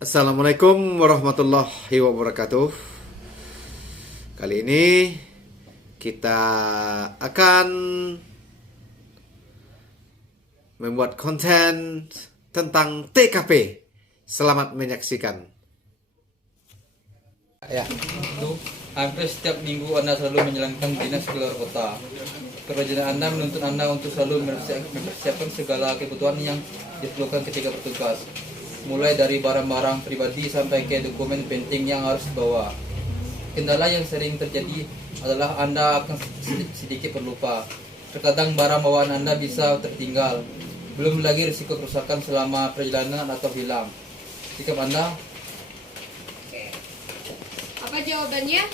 Assalamualaikum warahmatullahi wabarakatuh. Kali ini kita akan membuat konten tentang TKP. Selamat menyaksikan. Ya, hampir setiap minggu Anda selalu menjalankan dinas keluar kota. Kewajiban Anda menuntut Anda untuk selalu mempersiapkan segala kebutuhan yang diperlukan ketika bertugas. Mulai dari barang-barang pribadi sampai ke dokumen penting yang harus dibawa. Kendala yang sering terjadi adalah Anda akan sedikit terlupa. Terkadang barang bawaan Anda bisa tertinggal. Belum lagi risiko kerusakan selama perjalanan atau hilang. Sikap Anda? Apa jawabannya?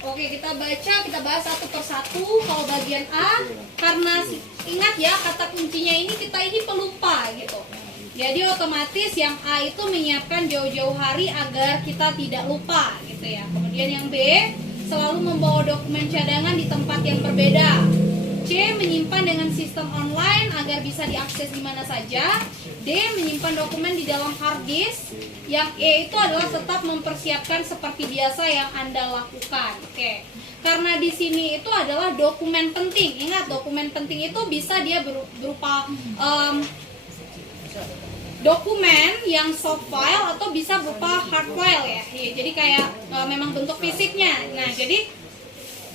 Oke, kita bahas satu persatu. Kalau bagian A, karena ingat ya, kata kuncinya kita ini pelupa gitu. Jadi otomatis yang A itu menyiapkan jauh-jauh hari agar kita tidak lupa gitu ya. Kemudian yang B, selalu membawa dokumen cadangan di tempat yang berbeda. C, menyimpan dengan sistem online agar bisa diakses di mana saja. D, menyimpan dokumen di dalam hard disk. Yang E itu adalah tetap mempersiapkan seperti biasa yang Anda lakukan. Oke. Karena di sini itu adalah dokumen penting. Ingat, dokumen penting itu bisa dia berupa dokumen yang soft file atau bisa berupa hard file ya. Jadi kayak memang bentuk fisiknya. Nah, jadi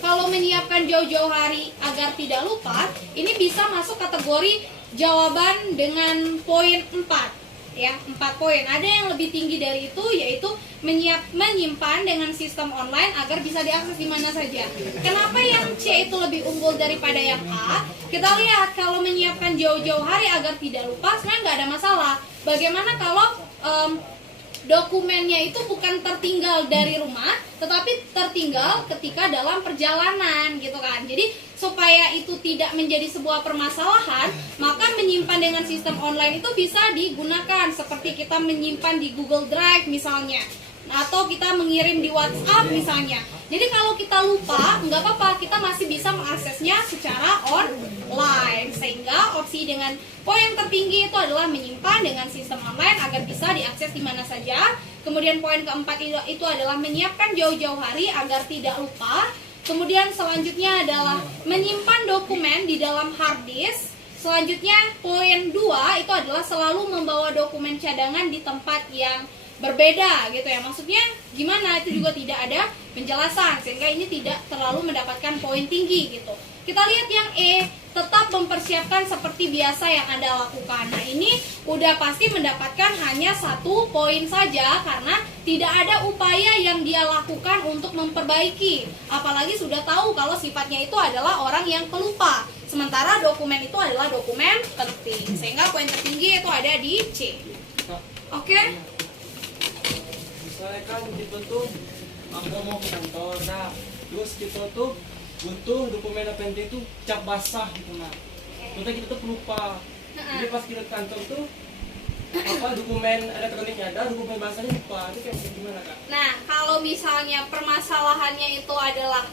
kalau menyiapkan jauh-jauh hari agar tidak lupa, ini bisa masuk kategori jawaban dengan poin 4. Ya, 4 poin. Ada yang lebih tinggi dari itu, yaitu menyimpan dengan sistem online agar bisa diakses di mana saja. Kenapa yang C itu lebih unggul daripada yang A? Kita lihat, kalau menyiapkan jauh-jauh hari agar tidak lupa, sebenarnya nggak ada masalah. Bagaimana kalau dokumennya itu bukan tertinggal dari rumah, tetapi tertinggal ketika dalam perjalanan gitu kan. Jadi supaya itu tidak menjadi sebuah permasalahan, maka menyimpan dengan sistem online itu bisa digunakan seperti kita menyimpan di Google Drive misalnya, atau kita mengirim di WhatsApp misalnya. Jadi kalau kita lupa, nggak apa-apa, kita masih bisa mengaksesnya secara online. Sehingga opsi dengan poin tertinggi itu adalah menyimpan dengan sistem online agar bisa diakses di mana saja. Kemudian poin keempat itu adalah menyiapkan jauh-jauh hari agar tidak lupa. Kemudian selanjutnya adalah menyimpan dokumen di dalam hard disk. Selanjutnya poin 2 itu adalah selalu membawa dokumen cadangan di tempat yang berbeda gitu ya. Maksudnya gimana, itu juga tidak ada penjelasan, sehingga ini tidak terlalu mendapatkan poin tinggi gitu. Kita lihat yang E, tetap mempersiapkan seperti biasa yang Anda lakukan. Nah, ini udah pasti mendapatkan hanya 1 poin saja karena tidak ada upaya yang dia lakukan untuk memperbaiki. Apalagi sudah tahu kalau sifatnya itu adalah orang yang pelupa. Sementara dokumen itu adalah dokumen penting. Sehingga poin tertinggi itu ada di C. Oke? Misalnya kan gitu tuh, aku mau ke kantor, nah terus gitu tuh butuh dokumen penting tuh cap basah gitu. Nah kita tuh pelupa, jadi pas kita ke kantor tuh apa dokumen elektroniknya ada, dokumen basahnya lupa. Itu kayak gimana kak? Nah, kalau misalnya permasalahannya itu adalah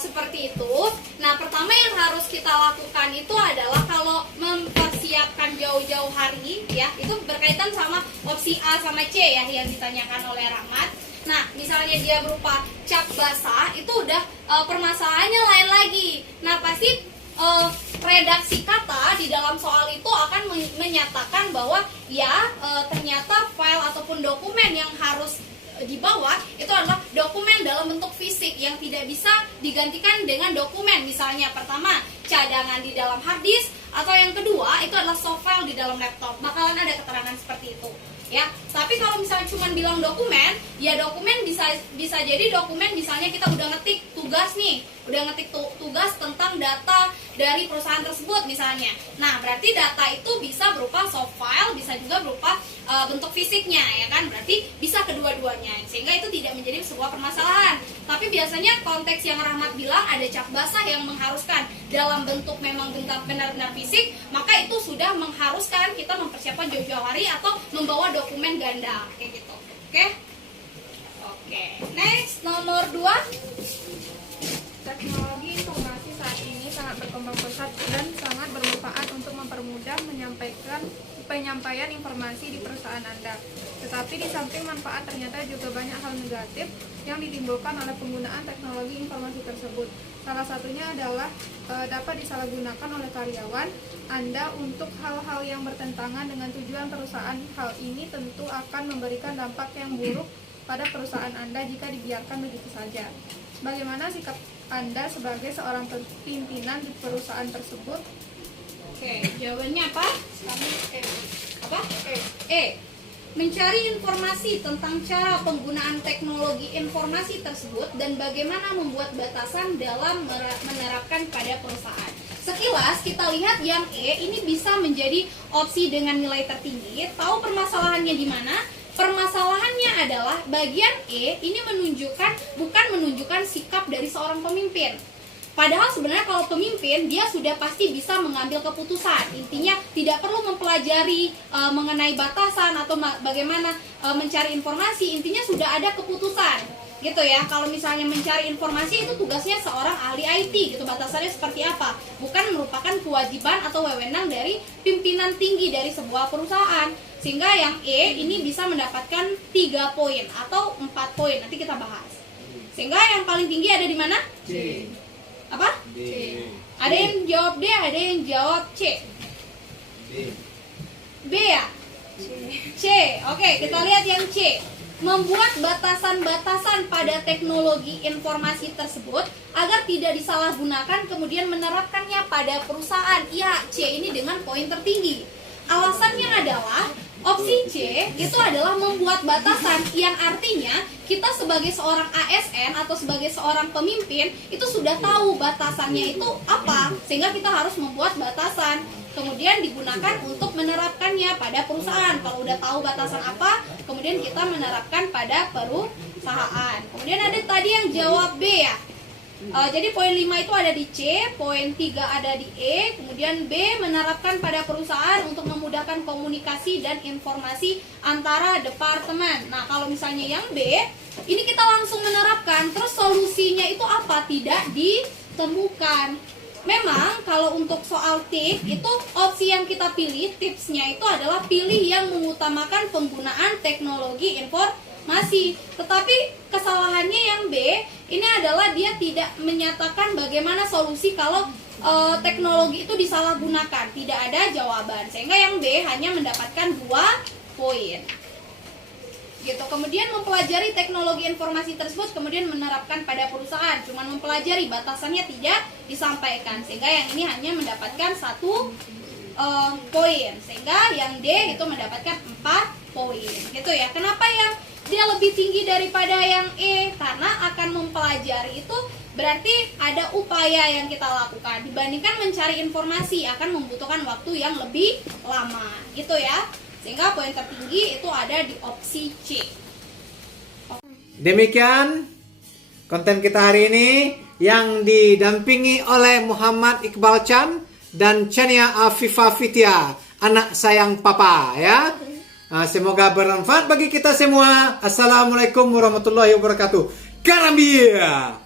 seperti itu, nah pertama yang harus kita lakukan itu adalah kalau mempersiapkan jauh-jauh hari ya, itu berkaitan sama opsi A sama C ya yang ditanyakan oleh Rahmat. Nah, misalnya dia berupa cap basah, itu udah permasalahannya lain lagi. Nah, pasti redaksi kata di dalam soal itu akan menyatakan bahwa ya ternyata file ataupun dokumen yang harus dibawa itu adalah dokumen dalam bentuk fisik yang tidak bisa digantikan dengan dokumen. Misalnya pertama, cadangan di dalam hard disk, atau yang kedua itu adalah soft file di dalam laptop. Bakalan ada keterangan seperti itu ya. Tapi kalau misalnya cuma bilang dokumen, ya dokumen bisa jadi dokumen misalnya kita udah ngetik tugas nih, udah ngetik tugas tentang data dari perusahaan tersebut misalnya. Nah, berarti data itu bisa berupa soft file, bisa juga berupa bentuk fisiknya ya kan. Berarti bisa kedua-duanya. Sehingga itu tidak menjadi sebuah permasalahan. Tapi biasanya konteks yang Rahmat bilang ada cap basah yang mengharuskan dalam bentuk memang benar-benar fisik, maka itu sudah mengharuskan kita mempersiapkan jauh-jauh hari atau membawa dokumen ganda kayak gitu. Oke, next nomor 2. Teknologi informasi saat ini sangat berkembang pesat dan sangat bermanfaat untuk mempermudah menyampaikan penyampaian informasi di perusahaan Anda. Tetapi di samping manfaat ternyata juga banyak hal negatif yang ditimbulkan oleh penggunaan teknologi informasi tersebut. Salah satunya adalah dapat disalahgunakan oleh karyawan Anda untuk hal-hal yang bertentangan dengan tujuan perusahaan. Hal ini tentu akan memberikan dampak yang buruk pada perusahaan Anda jika dibiarkan begitu saja. Bagaimana sikap Anda sebagai seorang pimpinan di perusahaan tersebut? Oke, jawabannya apa? Apa? E. Mencari informasi tentang cara penggunaan teknologi informasi tersebut dan bagaimana membuat batasan dalam menerapkan pada perusahaan. Sekilas kita lihat yang E ini bisa menjadi opsi dengan nilai tertinggi. Tahu permasalahannya di mana? Permasalahannya adalah bagian E ini bukan menunjukkan sikap dari seorang pemimpin. Padahal sebenarnya kalau pemimpin dia sudah pasti bisa mengambil keputusan. Intinya tidak perlu mempelajari mengenai batasan atau bagaimana mencari informasi. Intinya sudah ada keputusan, gitu ya. Kalau misalnya mencari informasi itu tugasnya seorang ahli IT, gitu. Batasannya seperti apa? Bukan merupakan kewajiban atau wewenang dari pimpinan tinggi dari sebuah perusahaan. Sehingga yang E ini bisa mendapatkan 3 poin atau 4 poin. Nanti kita bahas. Sehingga yang paling tinggi ada di mana? C. Apa? D. Ada yang jawab D, ada yang jawab C. D. B ya? C. Oke, kita lihat yang C. Membuat batasan-batasan pada teknologi informasi tersebut agar tidak disalahgunakan kemudian menerapkannya pada perusahaan. Ya, C ini dengan poin tertinggi. Alasannya adalah opsi C itu adalah membuat batasan yang artinya kita sebagai seorang ASN atau sebagai seorang pemimpin itu sudah tahu batasannya itu apa, sehingga kita harus membuat batasan kemudian digunakan untuk menerapkannya pada perusahaan. Kalau udah tahu batasan apa, kemudian kita menerapkan pada perusahaan. Kemudian ada tadi yang jawab B ya. Jadi poin 5 itu ada di C, poin 3 ada di E, kemudian B menerapkan pada perusahaan untuk memudahkan komunikasi dan informasi antara departemen. Nah, kalau misalnya yang B, ini kita langsung menerapkan, terus solusinya itu apa? Tidak ditemukan. Memang kalau untuk soal tip itu opsi yang kita pilih, tipsnya itu adalah pilih yang mengutamakan penggunaan teknologi informasi. Tetapi kesalahannya yang B ini adalah dia tidak menyatakan bagaimana solusi kalau teknologi itu disalahgunakan. Tidak ada jawaban. Sehingga yang B hanya mendapatkan 2 poin. Gitu. Kemudian mempelajari teknologi informasi tersebut kemudian menerapkan pada perusahaan. Cuman mempelajari, batasannya tidak disampaikan. Sehingga yang ini hanya mendapatkan 1 poin. Sehingga yang D itu mendapatkan 4 poin. Gitu ya. Kenapa yang dia lebih tinggi daripada yang E? Karena akan mempelajari itu berarti ada upaya yang kita lakukan. Dibandingkan mencari informasi akan membutuhkan waktu yang lebih lama. Gitu ya. Sehingga poin tertinggi itu ada di opsi C. Demikian konten kita hari ini yang didampingi oleh Muhammad Iqbal Chan dan Chania Afifah Fitia, anak sayang papa ya. Semoga bermanfaat bagi kita semua. Assalamualaikum warahmatullahi wabarakatuh. Karambia.